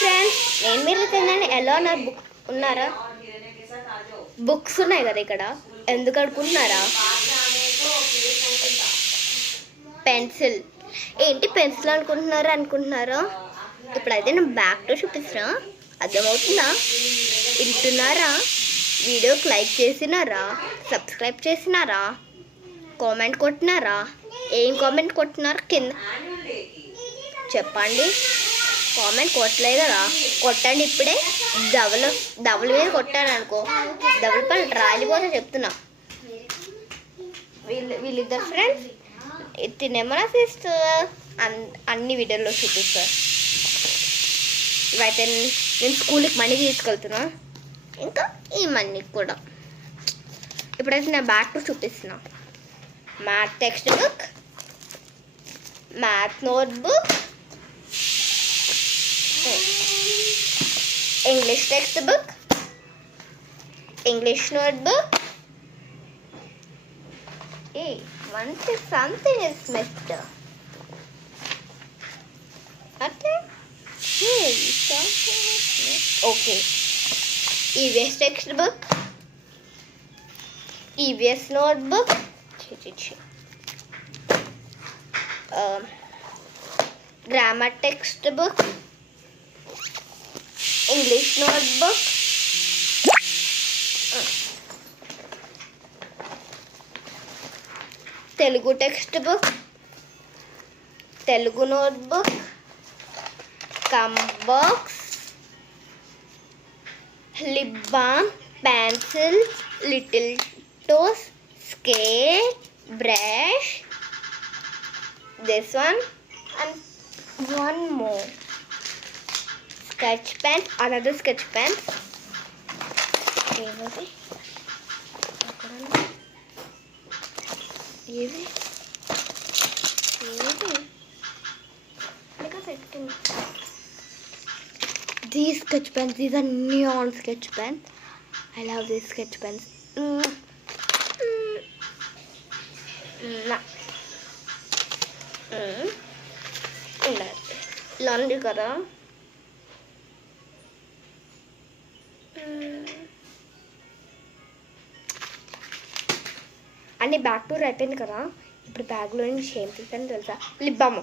ఫ్రెండ్స్, నేను మీరు తిన్నాను. ఎలా ఉన్నారు? ఉన్నారా? బుక్స్ ఉన్నాయి కదా ఇక్కడ. ఎందుకు అనుకుంటున్నారా? పెన్సిల్ ఏంటి పెన్సిల్ అనుకుంటున్నారా? ఇప్పుడైతే నేను బ్యాక్ టు చూపిస్తున్నా. అర్థమవుతుందా? వింటున్నారా? వీడియోకి లైక్ చేసినారా? సబ్స్క్రైబ్ చేసినారా? కామెంట్ కొట్టినారా? ఏం కామెంట్ కొట్టినారు కింద చెప్పండి. కామెంట్ కొట్టలేదు కదా, కొట్టండి ఇప్పుడే. డబుల్ మీద కొట్టాను అనుకో, డబుల్ పని రాలిపోతే చెప్తున్నా. వీళ్ళిద్దరు ఫ్రెండ్స్ తినేమన్నా సిస్టర్ అన్ని వీడియోలో చూపిస్తారు. ఇవైతే నేను స్కూల్కి మనీ తీసుకెళ్తున్నా, ఇంకా ఈ మనీ కూడా. ఇప్పుడైతే నేను బ్యాక్ టు చూపిస్తున్నా. Math text book, math note book, English textbook, English notebook. Hey, something is missed. Okay. Hey, something is missed. Okay. EVS textbook, EVS notebook. Grammar textbook, English notebook, Telugu textbook, Telugu notebook, gum box, lip balm, pencil, little toes, scale, brush, this one, and one more. Sketch pen, another sketch pen. These sketch pens, these are neon sketch pens. I love these sketch pens. Laundry kara. అన్ని back to అయిపోయింది కదా. ఇప్పుడు బ్యాగ్లో నుంచి ఏం తీసాను తెలుసా? Lip balm.